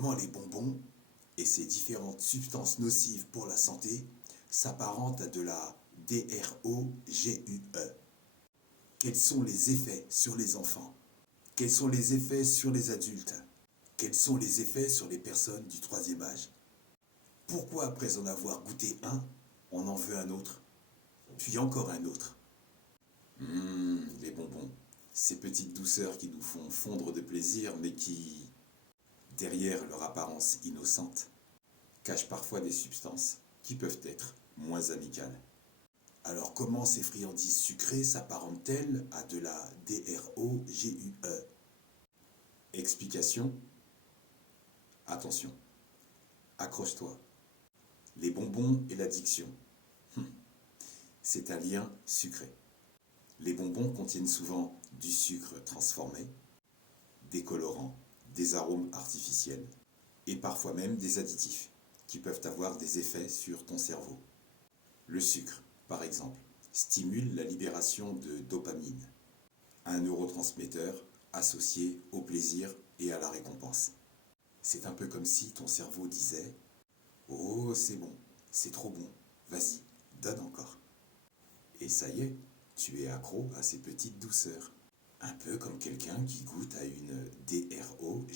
comment les bonbons et ces différentes substances nocives pour la santé s'apparentent à de la drogue. Quels sont les effets sur les enfants? Quels sont les effets sur les adultes? Quels sont les effets sur les personnes du troisième âge? Pourquoi après en avoir goûté un, on en veut un autre, puis encore un autre? Les bonbons, ces petites douceurs qui nous font fondre de plaisir, mais qui, derrière leur apparence innocente, cachent parfois des substances qui peuvent être moins amicales. Alors comment ces friandises sucrées s'apparentent-elles à de la drogue? Explication. Attention, accroche-toi. Les bonbons et l'addiction. C'est un lien sucré. Les bonbons contiennent souvent du sucre transformé, des colorants, des arômes artificiels et parfois même des additifs qui peuvent avoir des effets sur ton cerveau. Le sucre, par exemple, stimule la libération de dopamine, un neurotransmetteur associé au plaisir et à la récompense. C'est un peu comme si ton cerveau disait « Oh, c'est bon, c'est trop bon, vas-y, donne encore ». Et ça y est, tu es accro à ces petites douceurs. Un peu comme quelqu'un qui goûte à une drogue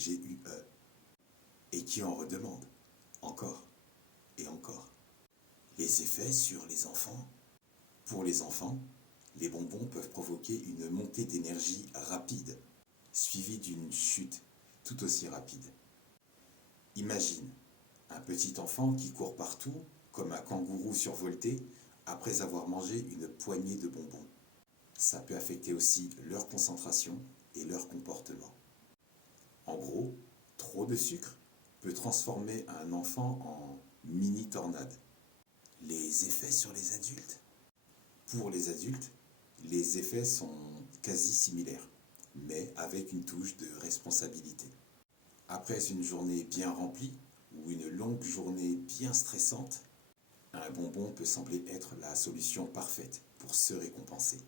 et qui en redemande encore et encore. Les effets sur les enfants. Pour les enfants, les bonbons peuvent provoquer une montée d'énergie rapide, suivie d'une chute tout aussi rapide. Imagine un petit enfant qui court partout comme un kangourou survolté après avoir mangé une poignée de bonbons. Ça peut affecter aussi leur concentration et leur comportement. En gros, trop de sucre peut transformer un enfant en mini-tornade. Les effets sur les adultes. Pour les adultes, les effets sont quasi similaires, mais avec une touche de responsabilité. Après une journée bien remplie ou une longue journée bien stressante, un bonbon peut sembler être la solution parfaite pour se récompenser.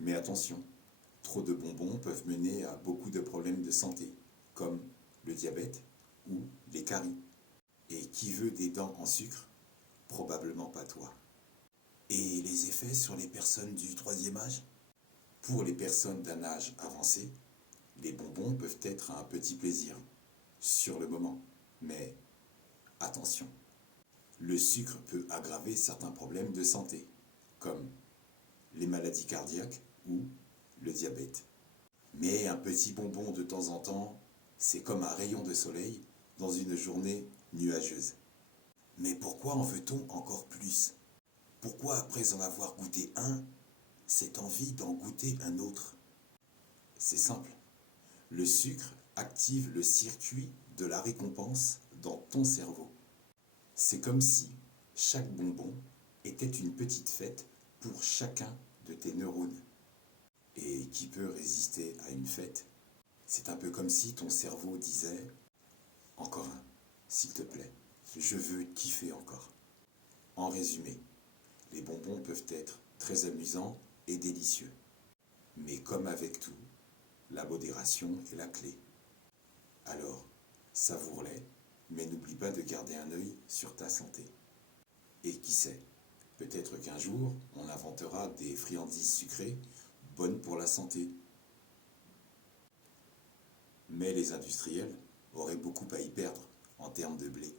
Mais attention, trop de bonbons peuvent mener à beaucoup de problèmes de santé, comme le diabète ou les caries. Et qui veut des dents en sucre? Probablement pas toi. Et les effets sur les personnes du troisième âge? Pour les personnes d'un âge avancé, les bonbons peuvent être un petit plaisir, sur le moment. Mais attention, le sucre peut aggraver certains problèmes de santé, comme les maladies cardiaques ou le diabète. Mais un petit bonbon de temps en temps, c'est comme un rayon de soleil dans une journée nuageuse. Mais pourquoi en veut-on encore plus? Pourquoi après en avoir goûté un, cette envie d'en goûter un autre? C'est simple. Le sucre active le circuit de la récompense dans ton cerveau. C'est comme si chaque bonbon était une petite fête pour chacun de tes neurones. Et qui peut résister à une fête? C'est un peu comme si ton cerveau disait « Encore un, s'il te plaît, je veux kiffer encore ». En résumé, les bonbons peuvent être très amusants et délicieux. Mais comme avec tout, la modération est la clé. Alors, savoure-les, mais n'oublie pas de garder un œil sur ta santé. Et qui sait, peut-être qu'un jour, on inventera des friandises sucrées bonnes pour la santé. Mais les industriels auraient beaucoup à y perdre en termes de blé.